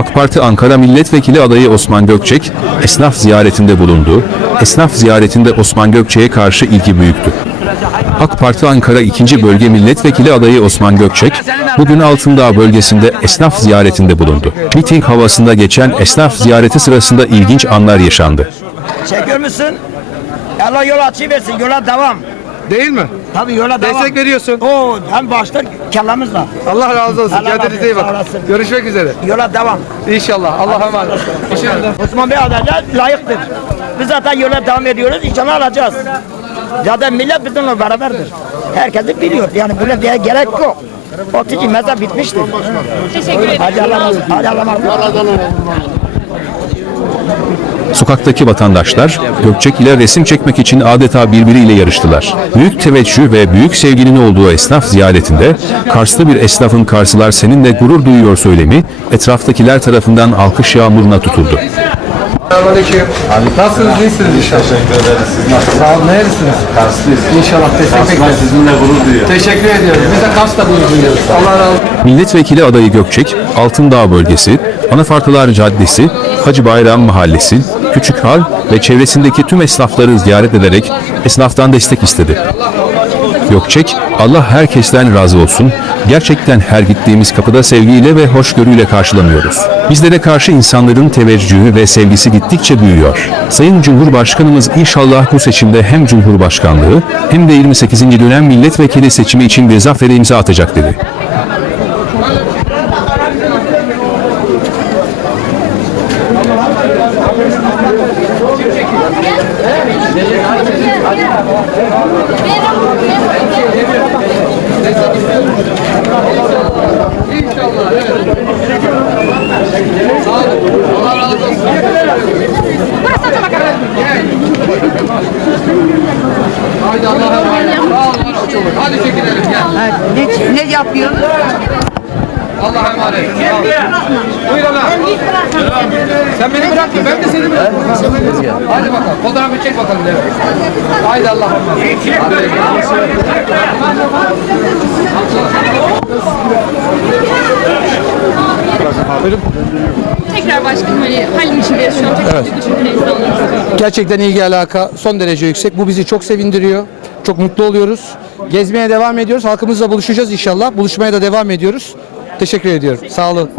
AK Parti Ankara Milletvekili adayı Osman Gökçek, esnaf ziyaretinde bulundu. Esnaf ziyaretinde Osman Gökçek'e karşı ilgi büyüktü. AK Parti Ankara 2. Bölge Milletvekili adayı Osman Gökçek, bugün Altındağ bölgesinde esnaf ziyaretinde bulundu. Miting havasında geçen esnaf ziyareti sırasında ilginç anlar yaşandı. Çekiyor musun? Allah yol açı versin, yola devam. Değil mi? Tabii yola devam. Destek veriyorsun. Oo, hem başta kellamızla. Allah razı olsun. Allah razı Kendinize iyi bakın. Görüşmek üzere. Yola devam. İnşallah. Allah'a emanet. Osman Bey adaylar layıktır. Biz zaten yola devam ediyoruz, inşallah alacağız. Zaten millet bizimle beraberdir. Herkesi biliyor, yani buna diye gerek yok. O mezar bitmiştir. Teşekkür ederim. Hadi Allah razı olsun. Hadi Allah razı olsun. Sokaktaki vatandaşlar Gökçek ile resim çekmek için adeta birbiriyle yarıştılar. Büyük teveccüh ve büyük sevginin olduğu esnaf ziyaretinde Karslı bir esnafın Karslılar seninle gurur duyuyor söylemi etraftakiler tarafından alkış yağmuruna tutuldu. Selamünaleyküm. Nasılsınız? İyisiniz inşallah. Teşekkür ederiz. Siz nasılsınız? Sağ olun. Nerelisiniz? Karslıyız. İnşallah destek bekleriz. sizinle gurur duyuyor. Teşekkür ediyoruz. Biz de Kars'ta gurur duyuyoruz. Allah razı olsun. Milletvekili adayı Gökçek, Altındağ bölgesi, Anafartalar Caddesi, Hacı Bayram Mahallesi, Küçükhal ve çevresindeki tüm esnafları ziyaret ederek esnaftan destek istedi. Gökçek, Allah herkesten razı olsun, gerçekten her gittiğimiz kapıda sevgiyle ve hoşgörüyle karşılanıyoruz. Bizlere karşı insanların teveccühü ve sevgisi gittikçe büyüyor. Sayın Cumhurbaşkanımız inşallah bu seçimde hem Cumhurbaşkanlığı hem de 28. dönem milletvekili seçimi için bir zafere imza atacak dedi. Haydi Allah'a emanet. Sağ olun. Hadi çekilelim. Gel. Ne, ne yapıyorsun? Allah'a emanet. Sağ olun. Buyur ana. Sen beni bırakma. Ben de seni bırakmam. Hadi bakalım. Fotoğrafı çek bakalım. Evet. Haydi emanet. Tekrar başkanım hani halim içindeyiz şu an. Tekrar evet. Gerçekten ilgi alaka son derece yüksek. Bu bizi çok sevindiriyor. Çok mutlu oluyoruz. Gezmeye devam ediyoruz. Halkımızla buluşacağız inşallah. Buluşmaya da devam ediyoruz. Teşekkür ediyorum. Sağ olun.